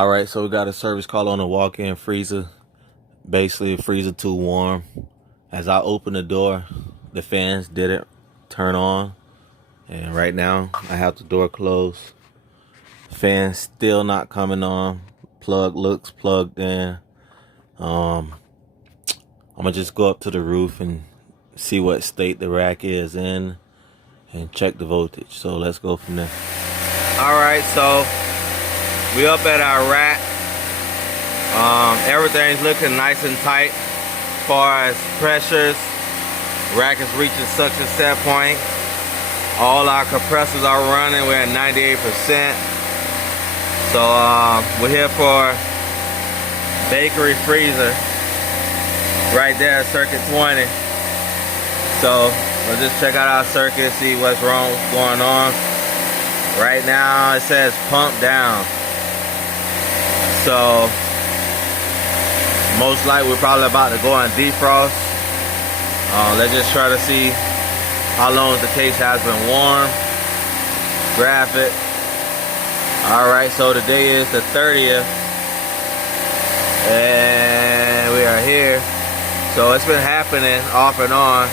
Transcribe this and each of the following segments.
Alright, so we got a service call on the walk-in freezer. Basically, the freezer too warm. As I open the door, the fans didn't turn on. And right now, I have the door closed. Fan's still not coming on. Plug looks plugged in. I'm gonna just go up to the roof and see what state the rack is in and check the voltage. So let's go from there. Alright, so we up at our rack. Everything's looking nice and tight as far as pressures. Rack is reaching suction set point. All our compressors are running. We're at 98%. So we're here for bakery freezer right there, circuit 20. So let's just check out our circuit, see what's wrong, what's going on. Right now it says pump down. So most likely we're probably about to go on defrost. Let's just try to see how long the case has been warm. Graph it. Alright, so today is the 30th. And we are here. So it's been happening off and on.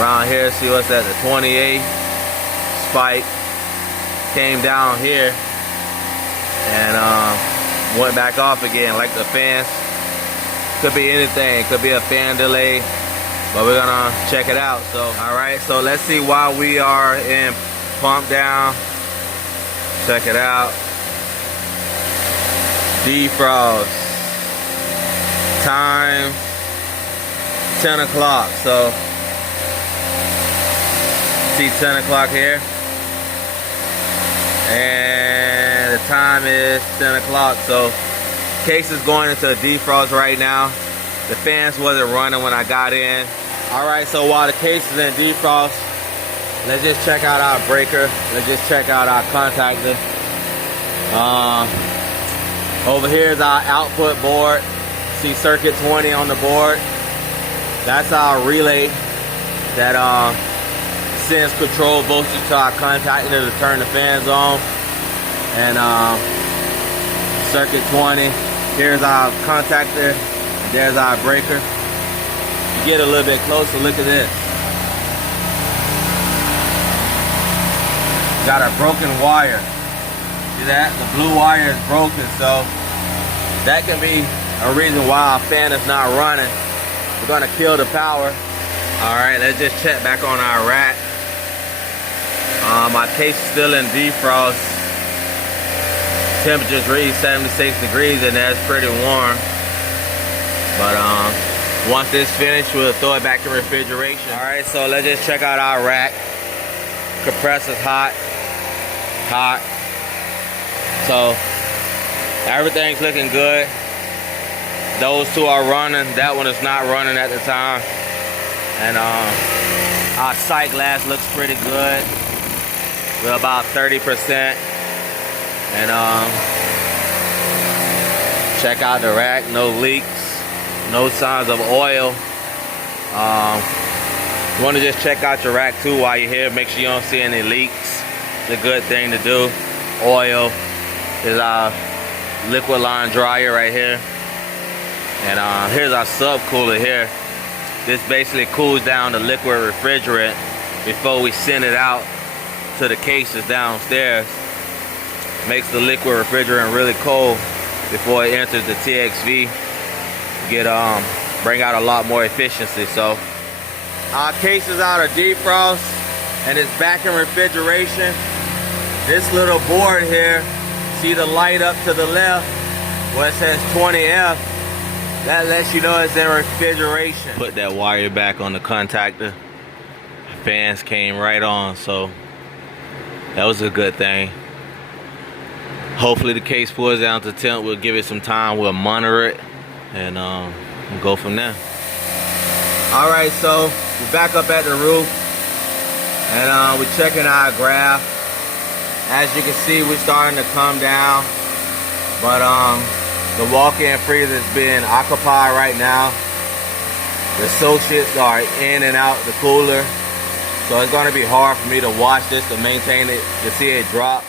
Around here, see what's at the 28 spike. Came down here. And went back off again, like the fans. Could be anything, could be a fan delay, but we're gonna check it out. So alright, so let's see why we are in pump down. Check it out. Defrost time 10 o'clock. So see 10 o'clock here, and the time is 10 o'clock. So case is going into a defrost right now. The fans wasn't running when I got in. Alright, so while the case is in defrost, let's just check out our breaker. Let's just check out our contactor. Over here is our output board. See circuit 20 on the board. That's our relay that sends control voltage to our contactor to turn the fans on. And circuit 20. Here's our contactor, and there's our breaker. You get a little bit closer, look at this. Got a broken wire. See that? The blue wire is broken, so that can be a reason why our fan is not running. We're gonna kill the power. Alright, let's just check back on our rack. My case is still in defrost. Temperatures read 76 degrees and that's pretty warm. But once this finished, we'll throw it back in refrigeration. Alright, so let's just check out our rack. Compressor's hot. Hot. So everything's looking good. Those two are running. That one is not running at the time. And our sight glass looks pretty good. We're about 30%. And check out the rack, no leaks, no signs of oil. You want to just check out your rack too while you're here. Make sure you don't see any leaks. It's a good thing to do. Oil is our liquid line dryer right here. And here's our sub cooler here. This basically cools down the liquid refrigerant before we send it out to the cases downstairs. Makes the liquid refrigerant really cold before it enters the TXV. Bring out a lot more efficiency. So our case is out of defrost and it's back in refrigeration. This little board here, see the light up to the left where it says 20F, that lets you know it's in refrigeration. Put that wire back on the contactor. Fans came right on, so that was a good thing. Hopefully the case pulls down to temp. We'll give it some time. We'll monitor it and we'll go from there. Alright, so we're back up at the roof and we're checking our graph. As you can see, we're starting to come down, but the walk-in freezer is being occupied right now. The associates are in and out the cooler, so it's going to be hard for me to watch this to maintain it, to see it drop.